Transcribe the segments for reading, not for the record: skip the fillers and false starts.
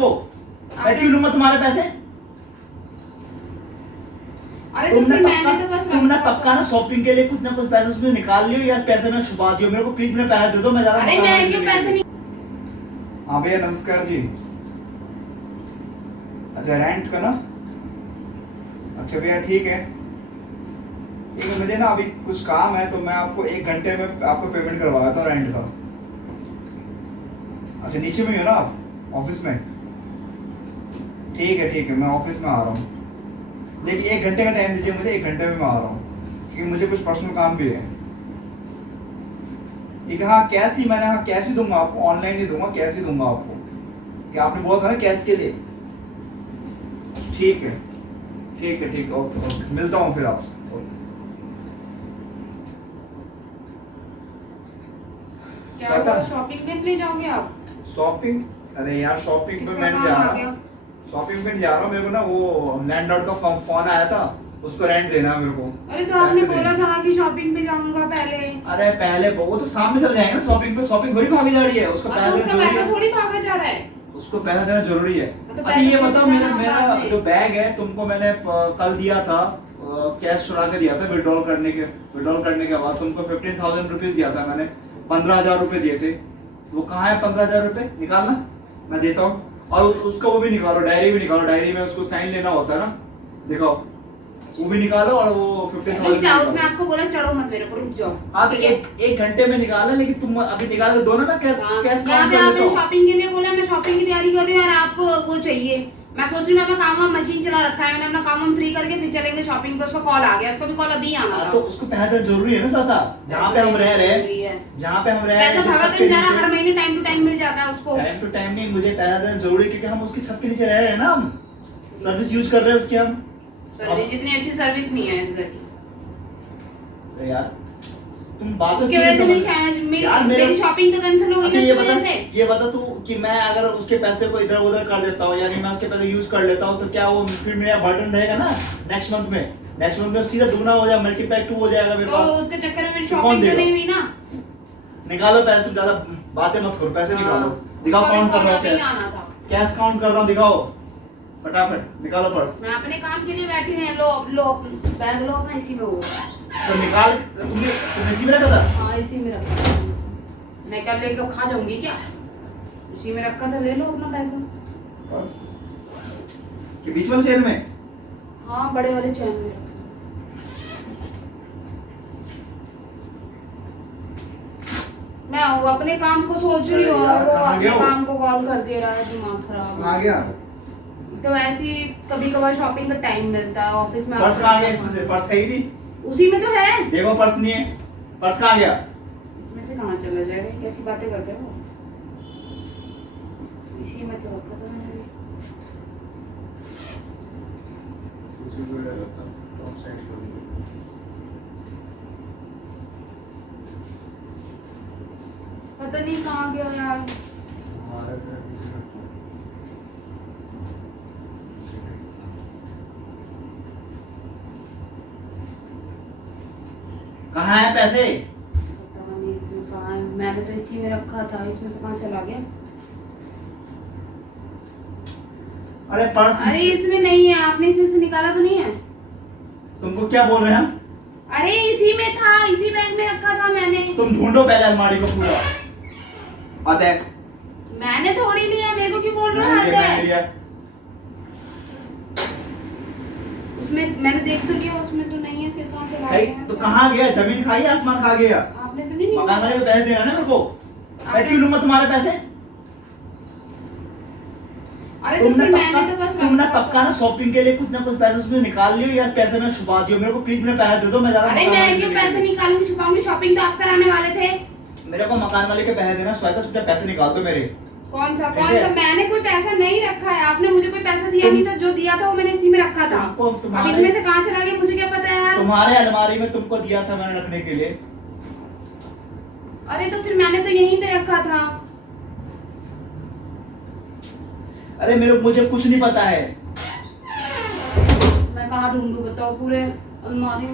को? मैं क्यों लूंगा तुम्हारे पैसे? अरे तो फिर मैंने तो बस तुमने तब का ना शॉपिंग के लिए कुछ ना कुछ पैसे उसमें निकाल लियो या पैसे में छुपा दियो। मेरे को प्लीज मेरे पैसे दे दो, मैं जा रहा हूं। अरे मैं क्यों पैसे नहीं। हाँ भैया नमस्कार जी। अच्छा रेंट का ना, अच्छा भैया ठीक है। मुझे ना अभी कुछ काम है तो मैं आपको 1 घंटे में आपको पेमेंट करवाया था रेंट का। अच्छा नीचे में ही हो ना आप ऑफिस में? ठीक है मैं ऑफिस में आ रहा हूँ, लेकिन 1 घंटे का टाइम दीजिए मुझे। 1 घंटे में मैं आ रहा हूँ क्योंकि मुझे कुछ पर्सनल काम भी है। ठीक है, हाँ कैश ही, मैंने हाँ कैश ही दूंगा आपको, ऑनलाइन नहीं दूंगा, कैश ही दूंगा आपको कि आपने बोला था ना कैश के लिए। ठीक है ओके मिलता हूँ फिर आपसे। क्या शॉपिंग में ले जाओगे आप? शॉपिंग? अरे यार शॉपिंग पे मैं नहीं जा रहा, शॉपिंग पे नहीं जा रहा। मेरे को ना वो लैंडलॉर्ड का फोन आया था, उसको रेंट देना है मेरे को। अरे तो आपने बोला था कि शॉपिंग पे जाऊंगा पहले। अरे पहले वो तो सामने चल जाएंगे ना शॉपिंग पे। शॉपिंग थोड़ी भागी जा रही है, उसको पैसा उसका पैसा थोड़ी भागा जा रहा है। उसको पैसा देना जरूरी है। तो अच्छा ये पैसा बताओ, देना मेरा ना मेरा बाद में। जो बैग है तुमको मैंने कल दिया था, कैश चुरा के दिया था। विड्रॉल करने के बाद तुमको 15,000 रुपीज दिया था मैंने। 15,000 रुपए दिए थे, वो कहाँ है 15,000 रुपए? निकालना, मैं देता हूँ। और उसका वो भी निकालो, डायरी भी निकालो। डायरी में उसको साइन लेना होता है ना, दिखाओ, वो भी निकालो। और वो रुक 15,000 जाओ, उसने आपको बोला चढ़ो मत मेरे को, रुक जाओ। हाँ तो एक घंटे में निकाला, लेकिन तुम अभी निकाल के दो ना, मैं कैश यहाँ काउंट पे कर आपने लेता हूँ। शॉपिंग के लिए बोला, मैं शॉपिंग की तैयारी कर रही हूँ और आपको वो चाहिए। मैं सोच रही हूँ मैं अपना काम मशीन चला रखा है, मैंने अपना काम फ्री करके फिर चलेंगे शॉपिंग पे। उसका कॉल आ गया, उसका भी कॉल अभी आना था। तो उसको पैसा देना जरूरी है ना सदा। जहाँ पे हम रह रहे हैं, जहाँ पे हम रह रहे पैसा हैं, भागा तो नहीं जा रहा, हर महीने टाइम टू टाइम मिल जाता है उसको। टाइम टू टाइम नहीं, मुझे पैसा देना जरूरी है क्योंकि हम उसकी छत के नीचे रह रहे हैं ना। हम सर्विस यूज कर रहे हैं उसकी। हम सर्विस, जितनी अच्छी सर्विस नहीं है इस घर की। तो यार तुम बात उसके वजह से मेरी शायद मेरी शॉपिंग तो कैंसिल हो गई। अच्छा ना ये बता तू कि मैं अगर उसके पैसे को इधर उधर कर देता हूँ, यानी मैं उसके पैसे यूज कर लेता हूँ, तो क्या वो फिर मेरा बर्डन रहेगा ना नेक्स्ट मंथ में सीधा दुगना हो जाएगा, मल्टीप्लाई 2 हो जाएगा मेरे पास। तो उसके चक्कर में मेरी शॉपिंग तो नहीं हुई ना। निकालो पैसे, तुम ज्यादा बातें मत करो, पैसे निकालो। दिखाओ, काउंट कर रहा हूँ कैश काउंट कर रहा हूँ, दिखाओ फटाफट निकालो पर्स। मैं अपने काम के लिए बैठी हूँ। लो बैग लो अपना, इसी में होगा तो निकाल। तुम इसी में रखा था? हाँ इसी में रखा था। मैं क्या लेके खा जाऊंगी क्या? इसी में रखा था, ले लो अपना पैसा। बस कि बीच वाले चेयर में? हाँ बड़े वाले चैन में रखा। मैं अपने काम को सोच रही हूँ और वो अपने काम को कॉल कर दे रहा है, दिमाग खराब आ गया। तो ऐसे ही कभी कभार शॉपिंग का टाइम मिलता है ऑफिस में। पर्स कहाँ गया इसमें से? पर्स है ही नहीं। उसी में तो है। देखो पर्स नहीं है, पर्स कहाँ गया? इसमें से कहाँ चला जाएगा? कैसी बातें कर रहे हो? इसी में तो रखा था मैंने। पता नहीं कहाँ गया यार। कहाँ है पैसे? पता नहीं इसमें कहाँ है। मैंने तो इसी में रखा था, इसमें से कहाँ चला गया? अरे पर्स, अरे इसमें नहीं है, आपने इसमें से निकाला तो नहीं है? तुमको क्या बोल रहे हैं हम? अरे इसी में था, इसी बैग में रखा था मैंने। तुम ढूंढो पहले अलमारी को पूरा। आता है? मैंने थोड़ी लिया, मेरे को क्यों बोल रहे हो? मैंने आता है लिया। उसमें, मैंने देख तो लिया, उसमें तो नहीं है, फिर कहाँ चला गया? तो कहाँ गया? जमीन खाई, आसमान खा गया? आपने तो नहीं मकान वाले को पैसे देना ना मेरे को। मैं क्यों लूंगा तुम्हारे पैसे? अरे तो फिर मैंने तो बस तुमने तब का ना शॉपिंग के लिए कुछ ना कुछ पैसे उसमें निकाल लियो या पैसे में छुपा दियो। मेरे को प्लीज मेरे पैसे दे दो, मैं जा रहा हूं। अरे मैं क्यों पैसे निकालूंगी, छुपाऊंगी? शॉपिंग तो आप कराने वाले थे। मेरे को मकान वाले के पैसे देना। श्वेता तुझे पैसे निकाल दो मेरे। कौन सा? मैंने कोई पैसा नहीं रखा है। आपने मुझे कोई पैसा दिया नहीं था, जो दिया था वो मैंने इसी में रखा था। अब इसमें से कहाँ चला गया मुझे क्या पता है यार। तुम्हारे अलमारी में तुमको दिया था मैंने रखने के लिए। अरे तो फिर मैंने तो यहीं पे रखा था। अरे मुझे कुछ नहीं पता है। मैं कहाँ ढूंढूं बताओ? पूरे अलमारी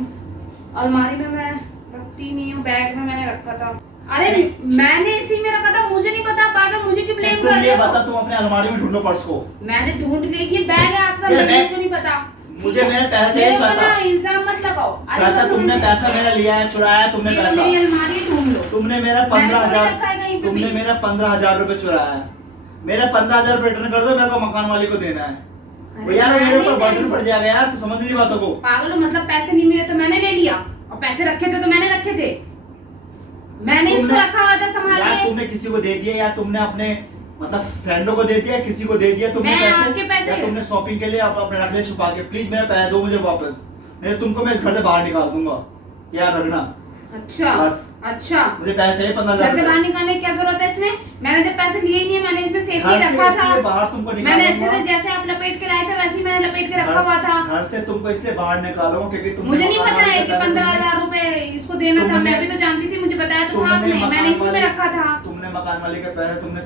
में मैं रखती नहीं हूँ। बैग में मैंने रखा था। अरे मैंने इसी में रखा था, मुझे नहीं पता, बार बार मुझे क्यों ब्लेम कर तुम रहे ये हो? बता, तुम अपने अलमारी में ढूंढो पर्स को। मैंने ढूंढ लिया, ये बैग है आपका, ये मेरे बैग- को नहीं पता। मुझे मेरे पैसे चाहिए मेरे को श्वेता। ना इल्जाम मत लगाओ। अरे श्वेता वो तुमने मैंने- पैसा मेरा लिया है, चुराया है तुमने ये लो, पैसा। मेरी अलमारी ढूंढ लो। तुमने मेरा मैंने तो नहीं 15,000 रखा है कहीं पे तुमने भी। मेरा 15,000 रुपए चुराया है। मेरा 15,000 रिटर्न कर दो, मेरे को मकान वाली को देना है। अरे भैया मैं मेरे ऊपर नहीं बर्डन दे पड़ रही। जाएगा यार, तू समझ नहीं बातों को। पागल हो, मतलब पैसे नहीं मिले तो मैंने ले लिया, और पैसे रखे थे तो मैंने रखे थे। मैंने इसको तुमने- रखा हुआ था संभाल यार के। तुमने किसी को दे दिया, या तुमने अपने मतलब फ्रेंडों को दे दिया, किसी को दे दिया तुमने मैं आपके पैसे- या तुमने शॉपिंग के लिए अपने रख लिए छुपा के। प्लीज मेरा पैसे दो मुझे वापस, नहीं तो तुमको मैं इस घर से बाहर निकाल दूंगा, याद रखना। अच्छा बस। अच्छा, मुझे पैसे चाहिए घर से 15,000 बाहर निकालने की क्या जरूरत है इसमें? मैंने जब पैसे लिए ही नहीं है, मैंने इसमें सेफली घर से रखा इसलिए था। बाहर तुमको मैंने अच्छे से, निकालूंगा। जैसे आप लपेट के लाए थे वैसे ही मैंने लपेट के रखा हुआ था। घर से तुमको इसलिए बाहर निकालूंगा क्योंकि तुमने मुझे नहीं मकान पता वाले है के कि पैसे 15,000 रुपए इसको देना था, तुमने- मैं भी तो जानती थी, मुझे बताया तो था तुमने आपने, मकान मैंने इसी में वाले- रखा था। तुमने मकान वाले के पैसे तुमने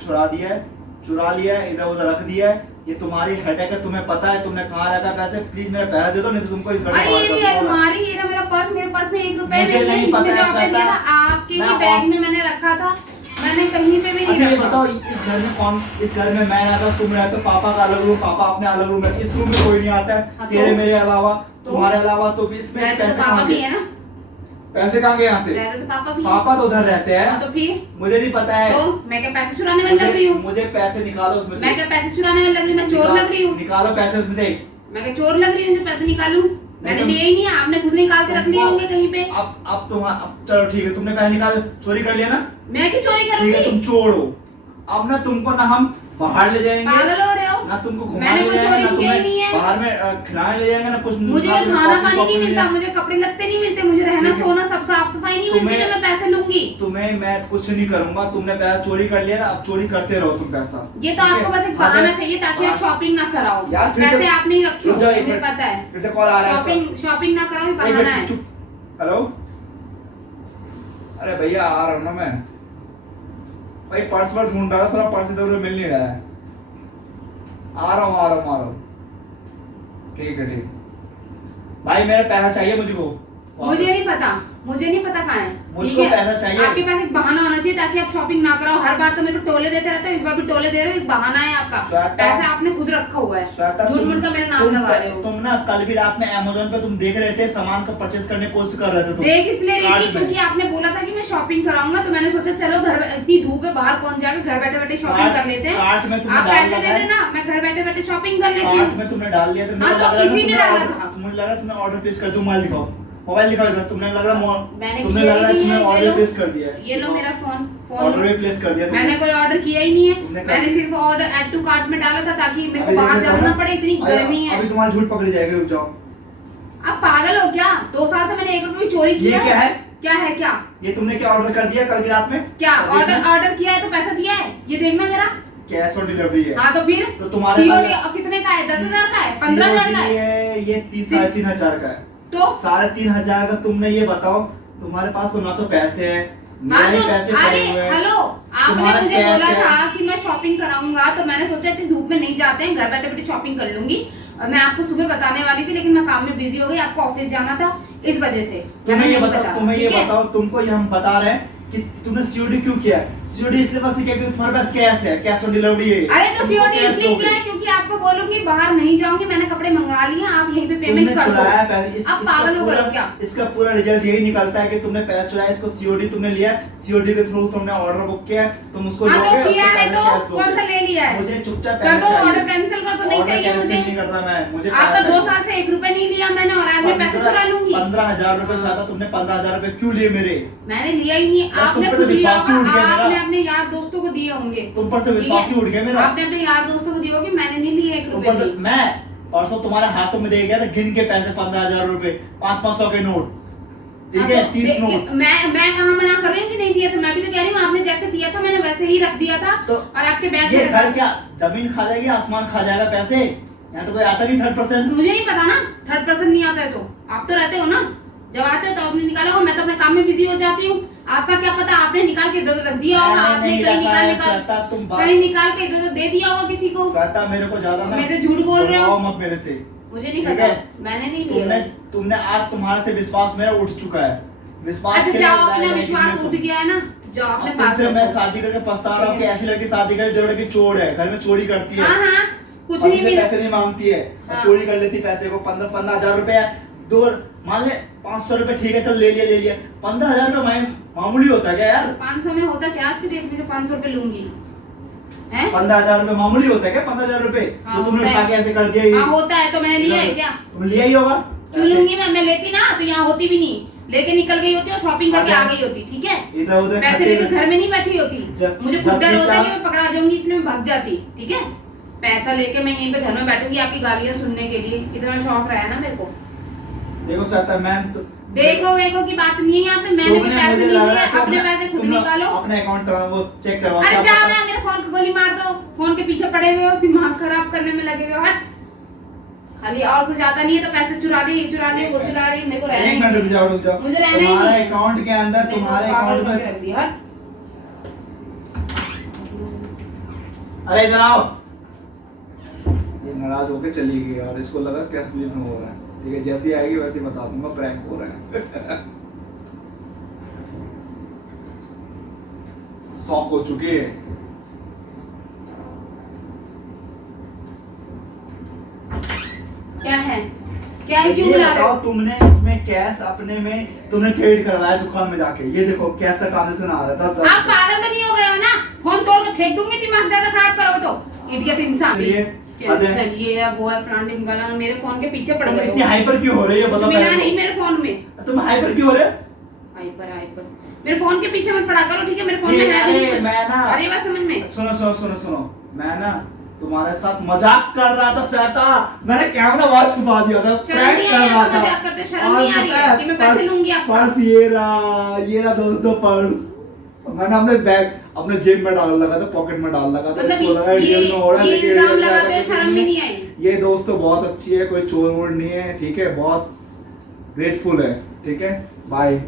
चुरा लिया है, इधर उधर रख दिया है। ये तुम्हारी हेडेक है, तुम्हें पता है तुमने कहाँ रखा है पैसे। प्लीज मेरे पैसे दे दो, नहीं तो तुमको इस घर से अरे बाहर ये कर भी दूंगा मैं। अलमारी, ये ना मेरा पर्स, मेरे पर्स में 1 रुपए मुझे नहीं इसमें पता है, जो आपने दिया श्वेता। था आपके ही मैं बैग ऑफ- में मैंने रखा था, मैंने कहीं पे भी अच्छा नहीं ये रखा। बताओ, इस घर में कौन, इस घर में मैं रहता हूँ, तुम रहते हो, पापा का अलग रूम, पापा अपने अलग रूम है, इस रूम में कोई नहीं आता है हाँ, तो? तेरे मेरे अलावा, तो? तुम्हारे अलावा। तो इसमें रहते तो पैसे पापा कहाँ भी गए? है ना, पैसे कहाँ गए यहाँ से? रहते तो पापा भी है। पापा तो उधर रहते हाँ, हैं, तो फिर मुझे नहीं पता है। तो मैं क्या पैसे चुराने वाली लग रही हूँ? मुझे पैसे निकालो उसमें से। मैं क्या पैसे चुराने वाली लग रही हूँ? मैं चोर लग रही हूँ? निकालो पैसे उसमें से। मैं क्या चोर लग रही हूँ जो पैसे निकालूं? मैंने तुम- लिए ही नहीं है, आपने खुद निकाल के रख लिए होंगे कहीं पे। अब तुम, अब चलो ठीक है, तुमने पैसे निकाल चोरी कर लिया ना, मैं क्यों चोरी ठीक है, करूंगी? तुम चोर हो। अब ना तुमको ना हम बाहर ले जाएंगे, पागल हो रहे हो? ना तुमको मैंने घुमाने ले कोई जाएंगे, ना चोरी किया ही नहीं तुम्हें है। बाहर में खिलाने ले जाएंगे, ना कुछ। मुझे ना तुम्हें खाना कॉफी पानी शॉप नहीं में ले मिलता, जाएंगे। मुझे कपड़े लत्ते नहीं मिलते, मुझे रहना ठीक है। सोना सब साफ सफाई नहीं मिलती जो मैं पैसे लूंगी। तुम्हें मैं कुछ नहीं करूंगा, तुमने पैसा चोरी कर लिया ना, अब चोरी करते रहो तुम पैसा। ये तो ठीक आपको है? बस एक हाँ, बहाना तो- चाहिए ताकि आप हाँ। शॉपिंग ना कराओ। यार फिर पैसे से- आप नहीं रखे हो, रुक जाओ एक मुझे मिनट। पता है। फिर से कॉल आ रहा है शॉपिंग ना कराओ, ये बहाना है। हेलो, अरे भैया आ रहा हूँ ना मैं, भाई पर्स पर ढूंढ रहा था, थोड़ा पर्स इधर उधर मिल नहीं रहा है। आ रहा हूँ। ठीक है ठीक। भाई मेरा पैसा चाहिए मुझको वापस। मुझे नहीं पता कहाँ है। मुझको ठीक है? पैसा चाहिए। आपके पास एक बहाना होना चाहिए ताकि आप शॉपिंग ना कराओ। हर बार तो मेरे को टोले देते रहते हो, इस बार भी टोले दे रहे हो, एक बहाना है आपका। श्वेता- पैसा आपने खुद रखा हुआ है, श्वेता, झूठ तुम- मूठ का मेरा नाम तुम- लगा रहे हो। तुम ना कल भी रात में अमेज़न पे तुम देख रहे थे, सामान का परचेस करने की कोशिश कर रहे थे तुम। देख इसलिए रही कार्ट थी में। क्योंकि आपने बोला था कि मैं शॉपिंग कराऊंगा, तो मैंने सोचा चलो घर, इतनी धूप है बाहर कौन जाएगा, घर बैठे बैठे शॉपिंग कार्ट- कर लेते हैं। कार्ट में तुमने आप डाल पैसे दिया दे है। देना, मैं घर बैठे बैठे शॉपिंग कर लेती कार्ट हूँ। में तुमने डाल दिया, हाँ, तो इसी ने डाला था। मुझे लगा तुमने ऑर्डर प्लेस कर दिया। मोबाइल दिखाओ इधर। तुमने लग रहा मैंने तुमने किया लग रहा है ही नहीं तुमने है, ये ऑर्डर लो। प्लेस कर दिया है। ये लो मेरा फोन ऑर्डर भी प्लेस कर दिया तुमने। मैंने कोई ऑर्डर किया ही नहीं तुमने है, कहा- मैंने सिर्फ ऑर्डर ऐड टू कार्ट में डाला था ताकि मेरे अभी को बाहर देखो जाना ना, पड़े, इतनी गर्मी है। अभी तुम्हारी झूठ पकड़ी जाएगी, रुक जाओ। आप पागल हो क्या? 2 साल से मैंने 1 रुपए भी चोरी किया। ये क्या है? क्या है क्या? ये तुमने क्या ऑर्डर कर दिया कल की रात में? क्या और देखना, ऑर्डर किया है तो पैसा दिया है, ये देखना जरा। कैश ऑन डिलीवरी है। हाँ तो फिर तो तुम्हारे COD कितने का है? 10,000 का है? 15,000 का COD है? है, ये 3,500 का है। तो 3,500 का। तुमने ये बताओ, तुम्हारे पास तो ना तो पैसे है, हाँ मेरे तो पैसे अरे पड़े हुए हैं। हेलो, आपने तुम्हारा मुझे कैश बोला है। था कि मैं शॉपिंग कराऊंगा, तो मैंने सोचा इतनी धूप में नहीं जाते हैं, घर बैठे बैठे शॉपिंग कर लूंगी। और मैं आपको सुबह बताने वाली थी लेकिन मैं काम में बिजी हो गई, आपको ऑफिस जाना था, इस वजह से तुम्हें ये नहीं बताओ, तुम्हें ये ठीक है? बताओ, तुमको ये हम बता रहे हैं कि तुमने सीओडी क्यों किया है? सीओडी इसलिए बस किया क्योंकि तुम्हारे पास कैश है, कैश ऑन डिलीवरी है। अरे तो तुमको सीओडी कैश इसलिए दोगे। किया है क्योंकि आपको बोलूंगी बाहर नहीं जाऊंगी, मैंने कपड़े मंगा लिए, आप यहीं पे पेमेंट तुमने कर दो। चुराया पैसे। आप पागल हो गए हो क्या? इसका पूरा रिजल्ट यही निकलता है कि तुमने पैसा चुराया, इसको सीओडी तुमने लिया, सीओडी के थ्रू तुमने ऑर्डर बुक किया, तुम उसको हाँ दोगे, तो किया उसको है पैसे तो कैश दोगे। कौन सा ले लिया है? मुझे चुपचाप कर पैसे दो, चाहिए। ऑर्डर कैंसिल कर दो, नहीं ऑर्डर चाहिए कैंसिल मुझे। नहीं करना मैं, मुझे आपका पैसा 2 चाहिए। साल से 1 रुपए नहीं लिया मैंने, और आज मैं पैसे चुरा लूंगी। 15,000 रुपए साथा, तुमने 15,000 रुपए क्यों लिए मेरे? मैंने लिया ही नहीं, यार, तुम आपने पर खुद तो लिया विश्वास ही उठ होगा, गया मेरा। आपने अपने यार दोस्तों को दिए होंगे। तुम पर तो विश्वास ही ठीक उठ है? गया मेरा। आपने अपने यार दोस्तों को दिए होंगे, मैंने नहीं लिए 1 रुपए ऊपर तो भी। मैं परसों तुम्हारे हाथों में दे गया था गिन के पैसे 15,000 रुपए, 500 के नोट, ठीक है, हाँ तो 30 नोट। मैं कहाँ मना कर रही हूँ कि नहीं दिया था, मैं भी तो कह रही हूँ आपने जैसे दिया था मैंने वैसे ही रख दिया था। तो और आपके बैग ये में घर रखा। क्या जमीन खा जाएगी, आसमान खा जाएगा पैसे? यहाँ तो कोई आता नहीं 3rd%। मुझे नहीं पता ना, 3rd% नहीं आता है तो आप तो रहते हो ना, जब आते हो तो आपने निकाला हो, मैं तो अपने काम में बिजी हो जाती हूँ। आपका क्या पता, आपने निकाल के इधर उधर रख दिया होगा, मैंने आपने नहीं कहीं रखा है, निकाल श्वेता, तुम बात- कहीं निकाल के इधर उधर दे दिया होगा किसी को। श्वेता मेरे को ज्यादा ना मैं तो झूठ बोल रहे हो। बुलवाओ मत मेरे से। मुझे नहीं ठीक पता, है? मैंने नहीं तुमने लिया। तुमने आज तुम्हारे से विश्वास मेरा उठ चुका है। विश्वास अच्छा के लिए जाओ, मैं अपना नहीं विश्वास तुम- उठ गया है ना, जाओ अब अपने पास तुमसे मैं रखो। शादी करके पछता रहा हूँ कि ऐसी लड़की शादी करे जो लड़की चोर है, घर में चोरी करती है, हाँ हाँ कुछ और नहीं मुझसे मिला। पैसे नहीं मांगती है हाँ। और चोरी कर लेती पैसे को। 15,000 रुपए दो, मान ले 500 रुपए, ठीक है चल ले लिया। 15,000 रुपए मामूली होता है क्या यार? 500 में होता क्या आज की डेट में जो 500 रुपए लूंगी है? 15,000 रुपए मामूली होता है क्या? 15,000 रुपए हाँ, जो तुमने होता उठा है। के ऐसे कर दिया ये। हाँ होता है, तो मैंने लिया है क्या? तुम लिया ही होगा। क्यों लूंगी मैं लेती ना तो यहाँ होती भी नहीं, लेके निकल गई होती और शॉपिंग करके आ गई होती, ठीक है? इधर उधर पैसे लेके घर में नहीं बैठी होती, मुझे खुद डर होता है कि मैं पकड़ा जाऊंगी, इसलिए मैं भाग जाती, ठीक है? पैसा लेके मैं यहीं पे घर में बैठूंगी आपकी गालियां सुनने के लिए, इतना शौक रहा है ना मेरे को। देखो श्वेता, मैं देखो वेखो की बात नहीं है यहाँ पे, मैंने भी तुमने पैसे मुझे नहीं लग लिए, रहा है अपने पैसे खुद निकालो। अपने अकाउंट वो चेक करवा अरे के जाओ आप- ना, मेरे फोन को गोली मार दो, फोन के पीछे पड़े हुए हो, दिमाग खराब करने में लगे हुए हो, हट। खाली और कुछ आता नहीं है तो पैसे चुरा लिए, ये चुरा लिए, वो चुरा रही, मेरे को रहना एक ही मिनट नहीं रुक है। जाओ रुक जाओ। मुझे रहना ही तुम्हारे नहीं है। अकाउंट के अंदर, मेरे को तुम्हारे पागल अकाउंट करके में, रख दिया, हट। अरे इधर आओ। ये नाराज होके चली गई और इसको लगा क्या स्लीप में हो रहा है, ठीक है? जैसी आएगी वैसे बता दूंगा प्रैंक हो रहा है। शौक हो चुकी है। क्या है, क्या है, क्यों ये बुला रहे बताओ, हो? तुमने इसमें कैश अपने में तुमने क्रेडिट करवाया दुकान में जाके, ये देखो कैश का ट्रांजैक्शन आ रहा है 10,000। आप पागल तो नहीं हो गए हो ना? फोन तोड़ के फेंक दूंगी, दिमाग ज्यादा खराब करोगे तो। इडियट इंसान। चलिए, आधे- कैंसिल, ये है वो है, फ्रंट निकाला, मेरे फोन के पीछे पड़ तुम गए इतनी हो। हाइपर क्यों हो रही है कुछ बताओ मिला मेरे नहीं को? मेरे फोन में। तुम हाइपर क्यों हो रहे हो? हाइपर हाइपर, मेरे फोन के पीछे मत पड़ा करो, ठीक है? मेरे फोन में ठीक है है, भी नहीं अरे कुछ। मैं ना- अरे बात समझ में। सुनो सुनो सुनो सुनो, मैं ना तुम्हारे साथ मजाक कर रहा था श्वेता, मैंने कैमरा बाहर छुपा दिया था, शर्म प्रैंक नहीं कर आई रहा आपको था। मजाक करते? शर्म और नहीं आ रही पता है है, कि मैं पैसे लूंगी आपका? पर्स ये रहा दोस्तों पर्स। मैंने अपने बैग, अपने जेब में डाल लगा था, पॉकेट में डाल लगा था, मतलब इसको लगा ये रियल में हो रहा है, लेकिन इल्जाम रियल में लगाते हो, ऐसा कुछ शर्म भी नहीं आई? ये दोस्तों बहुत अच्छी है, कोई चोर वोर नहीं है, ठीक है? बहुत ग्रेटफुल है, ठीक है? बाय।